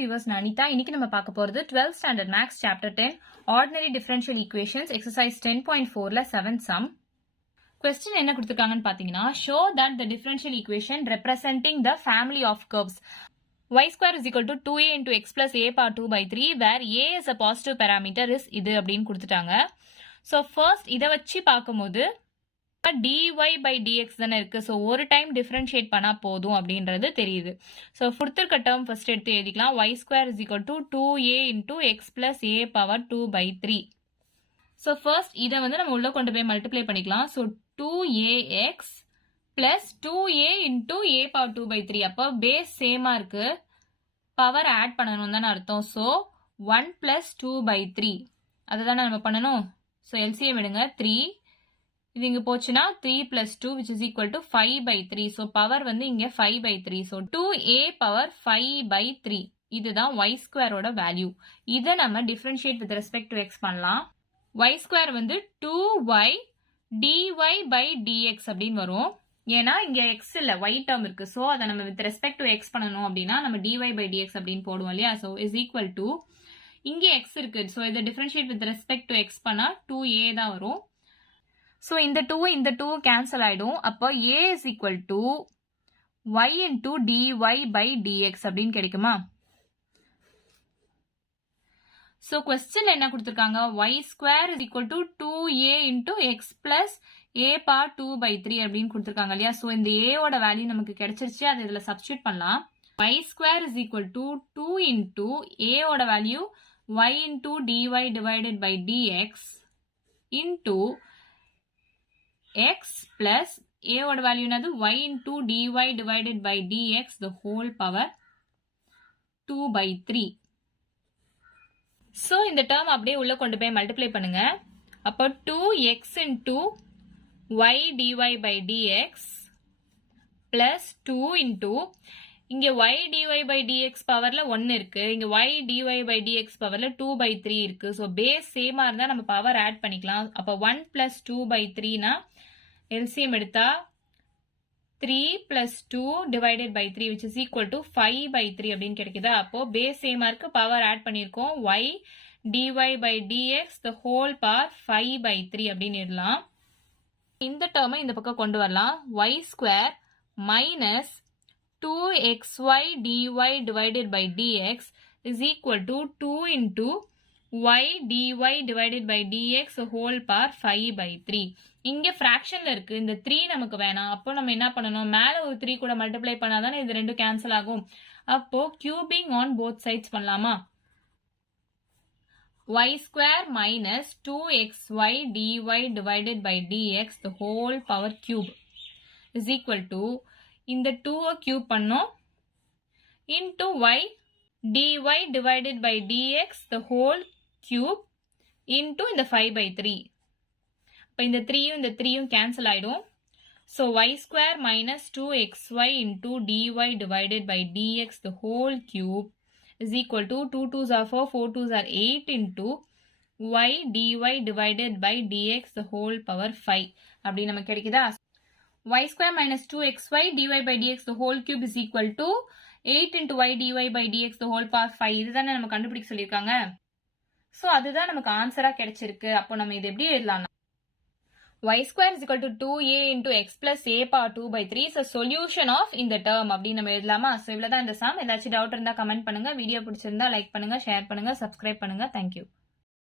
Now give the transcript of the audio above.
viewers, நான் அனிதா. இன்னைக்கு நம்ம பார்க்க போறது 12th standard maths chapter 10 ordinary differential equations exercise 10.4ல 7th sum. Question என்ன கொடுத்திருக்காங்கன்னு பாத்தீங்கன்னா, show that the differential equation representing the family of curves y square is equal to 2a into x plus a power 2 by 3 where a is a positive parameter is இது அப்படின்னு கொடுத்துட்டாங்க. So first இதை வச்சு பார்க்கும்போது dy by dx தானே இருக்கு. So ஒரு time differentiate பண்ணா போதும் அப்படின்றது தெரியுது. ஸோ கொடுத்துருக்க டேர்ம் ஃபர்ஸ்ட் எடுத்து எழுதிக்கலாம். y square is equal to 2a into x plus a power 2 by 3. So first இதை வந்து நம்ம உள்ள கொண்டு போய் மல்டிப்ளை பண்ணிக்கலாம். So 2ax plus 2a into a power 2 by 3. அப்போ பேஸ் சேமா இருக்கு, பவர் ஆட் பண்ணணும் தானே அர்த்தம். ஸோ 1 plus 2 by 3 அதை தானே நம்ம பண்ணணும். ஸோ எல்சிஎம் எடுங்க. 3 இது இங்க போச்சுன்னா 3 plus 2 which is equal to 5 by 3. So power வந்து இங்க 5 by 3. So 2a power 5 by 3. இதுதான் y square ஓட வேல்யூ. இதை நம்ம differentiate with respect to x பண்ணலாம். y square வந்து 2y dy by dx அப்படின்னு வரும். ஏன்னா இங்க x இல்ல y term இருக்கு. So அதை நம்ம with respect to x பண்ணணும் அப்படின்னா நம்ம dy by dx அப்படின்னு போடுவோம் இல்லையா. So is equal to இங்க x இருக்கு. So இதை differentiate with respect to x பண்ணா 2a தான் வரும். So இந்த 2 cancel ஆயிடும். அப்போ a is equal to y into dy by dx அப்படின்னு கிடைக்குமா. So questionல என்ன கொடுத்திருக்காங்க, y square is equal to 2a into x plus a power 2 by 3 அப்படின்னு கொடுத்திருக்காங்க இல்லையா. So இந்த a ஓட வேல்யூ நமக்கு கிடைச்சிருச்சு, அதை இதுல சப்ஸ்டியூட் பண்ணலாம். y square is equal to 2 into a ஓட value y into dy divided by dx into x plus a ஓட வேல்யூ என்னது y into dy divided by dx the whole power 2 by 3. So இந்த term அப்படியே உள்ள கொண்டு போய் multiply பண்ணுங்க. அப்போ 2x into y dy by dx plus 2 into இங்க y dy by dx பவர்ல 1 இருக்கு, இங்க y dy by dx பவர்ல 2 by 3 இருக்கு. ஸோ பேஸ் சேமா இருந்தா நம்ம பவர் ஆட் பண்ணிக்கலாம். அப்போ 1 plus 2 by 3னா LCM எடுத்தா 3 plus 2 divided by 3 which is equal to 5 by 3 அப்படின்னு கிடைக்குதா. அப்போ பேஸ் சேமா இருக்கு, பவர் ஆட் பண்ணியிருக்கோம். y dy by dx the whole power 5 by 3 அப்படின்னு எழுதலாம். இந்த டேர்மை இந்த பக்கம் கொண்டு வரலாம். y square minus 2xy dy divided by dx is equal to 2 into y dy divided by dx whole power 5 by 3. இங்க ஃபிராக்ஷன்ல இருக்கு, இந்த 3 நமக்கு வேணாம். அப்போ நம்ம என்ன பண்ணணும், மேல ஒரு 3 கூட மல்டிப்ளை பண்ணாதானே இது ரெண்டும் கேன்சல் ஆகும். அப்போ கியூபிங் ஆன் போத் சைட்ஸ் பண்ணலாமா. y square minus 2xy dy divided by dx the whole power cube is equal to இந்த 2 கியூப் பண்ணோம் into y dy divided by dx the whole cube into இந்த 5 by 3. அப்ப இந்த 3யும் cancel ஆயிடும். So y square minus 2xy into dy divided by dx the whole cube is equal to 2 2s are 4, 4 2s are 8 into y dy divided by dx the whole power 5 அப்படி நமக்கு கிடைக்குதா. y square minus 2xy dy by dx the whole cube is equal to 8 into y dy by dx the whole power 5. இதுதானே நம்ம கண்டுபிடிக்க சொல்லியிருக்காங்க. So அதுதான் நமக்கு ஆன்சரா கிடைச்சிருக்கு. அப்போ நம்ம இது எப்படி எழுதலாம், y square is equal to 2a into x plus a power 2 by 3 is a solution of இந்த term அப்படின்னு நம்ம எழுதலாமா. ஸோ இவ்வளவுதான் இந்த சம். ஏதாச்சும் டவுட் இருந்தா கமெண்ட் பண்ணுங்க. வீடியோ பிடிச்சிருந்தா லைக் பண்ணுங்க, ஷேர் பண்ணுங்க, சப்ஸ்கிரைப் பண்ணுங்க. தேங்க்யூ.